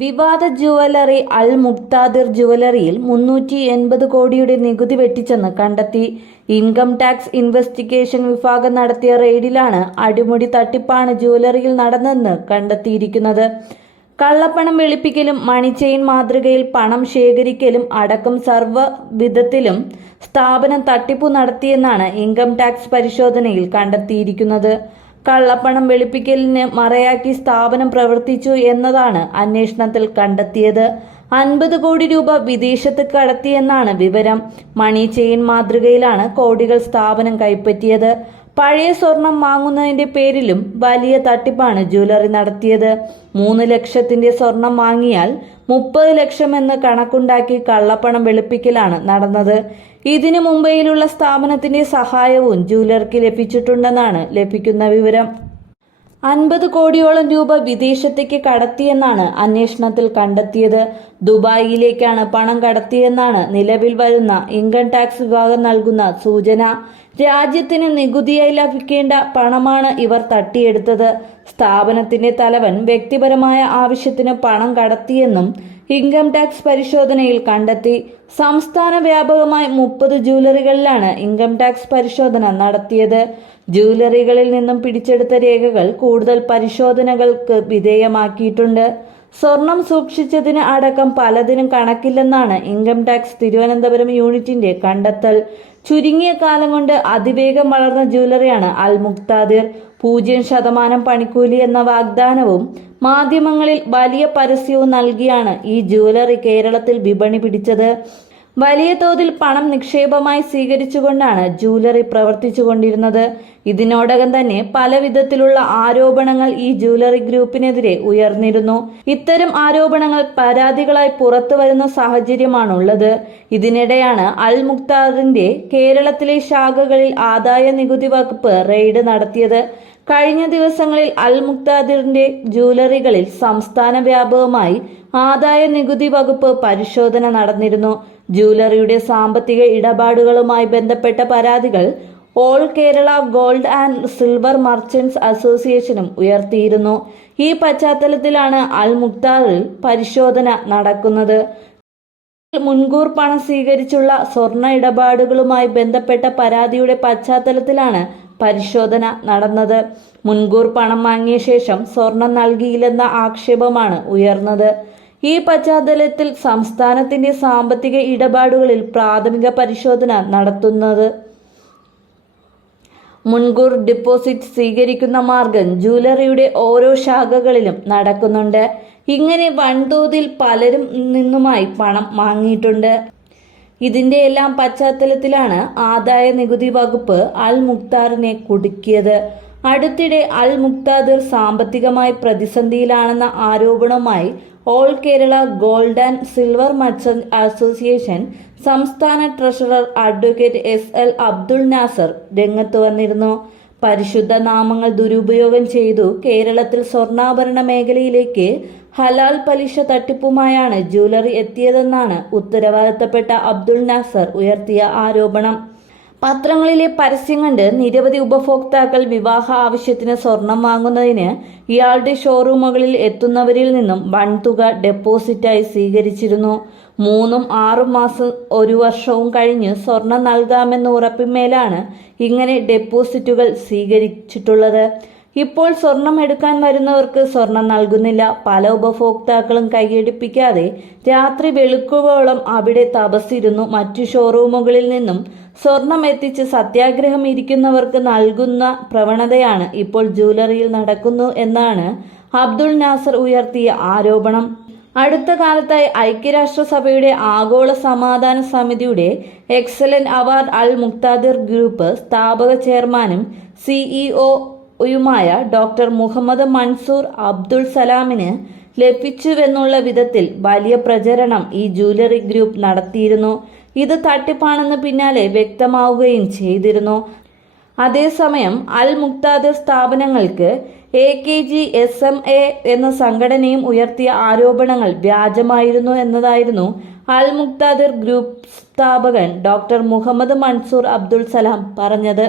വിവാദ ജുവലറി അൽ മുക്താദിർ ജുവലറിയിൽ 380 കോടിയുടെ നികുതി വെട്ടിച്ചെന്ന് കണ്ടെത്തി. ഇൻകം ടാക്സ് ഇൻവെസ്റ്റിഗേഷൻ വിഭാഗം നടത്തിയ റെയ്ഡിലാണ് അടിമുടി തട്ടിപ്പാണ് ജുവലറിയിൽ നടന്നതെന്ന് കണ്ടെത്തിയിരിക്കുന്നത്. കള്ളപ്പണം വെളുപ്പിക്കലും മണി ചെയിൻ മാതൃകയിൽ പണം ശേഖരിക്കലും അടക്കം സർവ്വ വിധത്തിലും സ്ഥാപനം തട്ടിപ്പു നടത്തിയെന്നാണ് ഇൻകം ടാക്സ് പരിശോധനയിൽ കണ്ടെത്തിയിരിക്കുന്നത്. കള്ളപ്പണം വെളുപ്പിക്കലിന് മറയാക്കി സ്ഥാപനം പ്രവർത്തിച്ചു എന്നതാണ് അന്വേഷണത്തിൽ കണ്ടെത്തിയത്. 50 കോടി രൂപ വിദേശത്ത് കടത്തിയെന്നാണ് വിവരം. മണി ചെയിൻ മാതൃകയിലാണ് കോടികൾ സ്ഥാപനം കൈപ്പറ്റിയത്. പഴയ സ്വർണം വാങ്ങുന്നതിന്റെ പേരിലും വലിയ തട്ടിപ്പാണ് ജ്വല്ലറി നടത്തിയത്. 3 ലക്ഷത്തിന്റെ സ്വർണം വാങ്ങിയാൽ 30 ലക്ഷമെന്ന് കണക്കുണ്ടാക്കി കള്ളപ്പണം വെളുപ്പിക്കലാണ് നടന്നത്. ഇതിന് മുംബൈയിലുള്ള സ്ഥാപനത്തിന്റെ സഹായവും ജ്വല്ലറിക്ക് ലഭിച്ചിട്ടുണ്ടെന്നാണ് ലഭിക്കുന്ന വിവരം. 50 കോടിയോളം രൂപ വിദേശത്തേക്ക് കടത്തിയെന്നാണ് അന്വേഷണത്തിൽ കണ്ടെത്തിയത്. ദുബായിലേക്കാണ് പണം കടത്തിയെന്നാണ് നിലവിൽ വരുന്ന ഇൻകം ടാക്സ് വിഭാഗം നൽകുന്ന സൂചന. രാജ്യത്തിന് നികുതിയായി ലഭിക്കേണ്ട പണമാണ് ഇവർ തട്ടിയെടുത്തത്. സ്ഥാപനത്തിന്റെ തലവൻ വ്യക്തിപരമായ ആവശ്യത്തിന് പണം കടത്തിയെന്നും ഇൻകം ടാക്സ് പരിശോധനയിൽ കണ്ടെത്തി. സംസ്ഥാന വ്യാപകമായി 30 ജ്വല്ലറികളിലാണ് ഇൻകം ടാക്സ് പരിശോധന നടത്തിയത്. ജ്വല്ലറികളിൽ നിന്നും പിടിച്ചെടുത്ത രേഖകൾ കൂടുതൽ പരിശോധനകൾക്ക് വിധേയമാക്കിയിട്ടുണ്ട്. സ്വർണം സൂക്ഷിച്ചതിന് അടക്കം പലതിനും കണക്കില്ലെന്നാണ് ഇൻകം ടാക്സ് തിരുവനന്തപുരം യൂണിറ്റിന്റെ കണ്ടെത്തൽ. ചുരുങ്ങിയ കാലം കൊണ്ട് അതിവേഗം വളർന്ന ജ്വല്ലറിയാണ് അൽ മുക്താദിർ. 0% പണിക്കൂലി എന്ന വാഗ്ദാനവും മാധ്യമങ്ങളിൽ വലിയ പരസ്യവും നൽകിയാണ് ഈ ജ്വല്ലറി കേരളത്തിൽ വിപണി പിടിച്ചത്. വലിയ തോതിൽ പണം നിക്ഷേപമായി സ്വീകരിച്ചുകൊണ്ടാണ് ജ്വല്ലറി പ്രവർത്തിച്ചുകൊണ്ടിരുന്നത്. ഇതിനോടകം തന്നെ പല വിധത്തിലുള്ള ആരോപണങ്ങൾ ഈ ജ്വല്ലറി ഗ്രൂപ്പിനെതിരെ ഉയർന്നിരുന്നു. ഇത്തരം ആരോപണങ്ങൾ പരാതികളായി പുറത്തു വരുന്ന സാഹചര്യമാണുള്ളത്. ഇതിനിടെയാണ് അൽ മുക്താദിന്റെ കേരളത്തിലെ ശാഖകളിൽ ആദായ നികുതി വകുപ്പ് റെയ്ഡ് നടത്തിയത്. കഴിഞ്ഞ ദിവസങ്ങളിൽ അൽ മുക്താദിറിന്റെ ജ്വല്ലറികളിൽ സംസ്ഥാന വ്യാപകമായി ആദായ നികുതി വകുപ്പ് പരിശോധന നടന്നിരുന്നു. ജ്വല്ലറിയുടെ സാമ്പത്തിക ഇടപാടുകളുമായി ബന്ധപ്പെട്ട പരാതികൾ all Kerala gold and silver merchants അസോസിയേഷനും ഉയർത്തിയിരുന്നു. ഈ പശ്ചാത്തലത്തിലാണ് അൽ മുക്താദിറിൽ പരിശോധന നടക്കുന്നത്. മുൻകൂർ പണം സ്വീകരിച്ചുള്ള സ്വർണ്ണ ഇടപാടുകളുമായി ബന്ധപ്പെട്ട പരാതിയുടെ പശ്ചാത്തലത്തിലാണ് പരിശോധന നടന്നത്. മുൻകൂർ പണം വാങ്ങിയ ശേഷം സ്വർണം നൽകിയില്ലെന്ന ആക്ഷേപമാണ് ഉയർന്നത്. ഈ പശ്ചാത്തലത്തിൽ സംസ്ഥാനത്തിന്റെ സാമ്പത്തിക ഇടപാടുകളിൽ പ്രാഥമിക പരിശോധന നടത്തുന്നത്. മുൻകൂർ ഡെപ്പോസിറ്റ് സ്വീകരിക്കുന്ന മാർഗം ജ്വല്ലറിയുടെ ഓരോ ശാഖകളിലും നടക്കുന്നുണ്ട്. ഇങ്ങനെ വൻതോതിൽ പലരും നിന്നുമായി പണം വാങ്ങിയിട്ടുണ്ട്. ഇതിന്റെ എല്ലാം പശ്ചാത്തലത്തിലാണ് ആദായ നികുതി വകുപ്പ് അൽ മുക്താദിറിനെ കുടുക്കിയത്. അടുത്തിടെ അൽ മുക്താദിർ സാമ്പത്തികമായി പ്രതിസന്ധിയിലാണെന്ന ആരോപണവുമായി all Kerala gold and silver merchant association സംസ്ഥാന treasurer advocate SL Abdul Nasar രംഗത്ത് വന്നിരുന്നു. പരിശുദ്ധ നാമങ്ങൾ ദുരുപയോഗം ചെയ്തു കേരളത്തിൽ സ്വർണ്ണാഭരണ മേഖലയിലേക്ക് ഹലാൽ പലിശ തട്ടിപ്പുമായാണ് ജ്വല്ലറി എത്തിയതെന്നാണ് ഉത്തരവാദിത്തപ്പെട്ട അബ്ദുൾ നാസർ ഉയർത്തിയ ആരോപണം. പത്രങ്ങളിലെ പരസ്യം കണ്ട് നിരവധി ഉപഭോക്താക്കൾ വിവാഹ ആവശ്യത്തിന് സ്വർണം വാങ്ങുന്നതിന് ഇയാളുടെ ഷോറൂമുകളിൽ എത്തുന്നവരിൽ നിന്നും വൻതുക ഡെപ്പോസിറ്റായി സ്വീകരിച്ചിരുന്നു. 3-6 മാസം 1 വർഷവും കഴിഞ്ഞ് സ്വർണം നൽകാമെന്ന ഉറപ്പിന്മേലാണ് ഇങ്ങനെ ഡെപ്പോസിറ്റുകൾ സ്വീകരിച്ചിട്ടുള്ളത്. ഇപ്പോൾ സ്വർണം എടുക്കാൻ വരുന്നവർക്ക് സ്വർണം നൽകുന്നില്ല. പല ഉപഭോക്താക്കളും കൈയടിപ്പിക്കാതെ രാത്രി വെളുക്കുവോളം അവിടെ തപസ്സിരുന്നു മറ്റു ഷോറൂമുകളിൽ നിന്നും സ്വർണം എത്തിച്ച് സത്യാഗ്രഹം ഇരിക്കുന്നവർക്ക് നൽകുന്ന പ്രവണതയാണ് ഇപ്പോൾ ജ്വല്ലറിയിൽ നടക്കുന്നു എന്നാണ് അബ്ദുൾ നാസർ ഉയർത്തിയ ആരോപണം. അടുത്ത കാലത്തായി ഐക്യരാഷ്ട്രസഭയുടെ ആഗോള സമാധാന സമിതിയുടെ എക്സലന്റ് അവാർഡ് അൽ മുക്താദിർ ഗ്രൂപ്പ് സ്ഥാപക ചെയർമാനും CEO-യുമായ ഡോക്ടർ മുഹമ്മദ് മൻസൂർ അബ്ദുൾ സലാമിന് ലഭിച്ചുവെന്നുള്ള വിധത്തിൽ വലിയ പ്രചരണം ഈ ജ്വല്ലറി ഗ്രൂപ്പ് നടത്തിയിരുന്നു. ഇത് തട്ടിപ്പാണെന്ന് പിന്നാലെ വ്യക്തമാവുകയും ചെയ്തിരുന്നു. അതേസമയം അൽ മുക്താദിർ സ്ഥാപനങ്ങൾക്ക് AKG SMA എന്ന സംഘടനയും ഉയർത്തിയ ആരോപണങ്ങൾ വ്യാജമായിരുന്നു എന്നതായിരുന്നു അൽ മുക്താദിർ ഗ്രൂപ്പ് സ്ഥാപകൻ ഡോക്ടർ മുഹമ്മദ് മൻസൂർ അബ്ദുൾ സലാം പറഞ്ഞത്.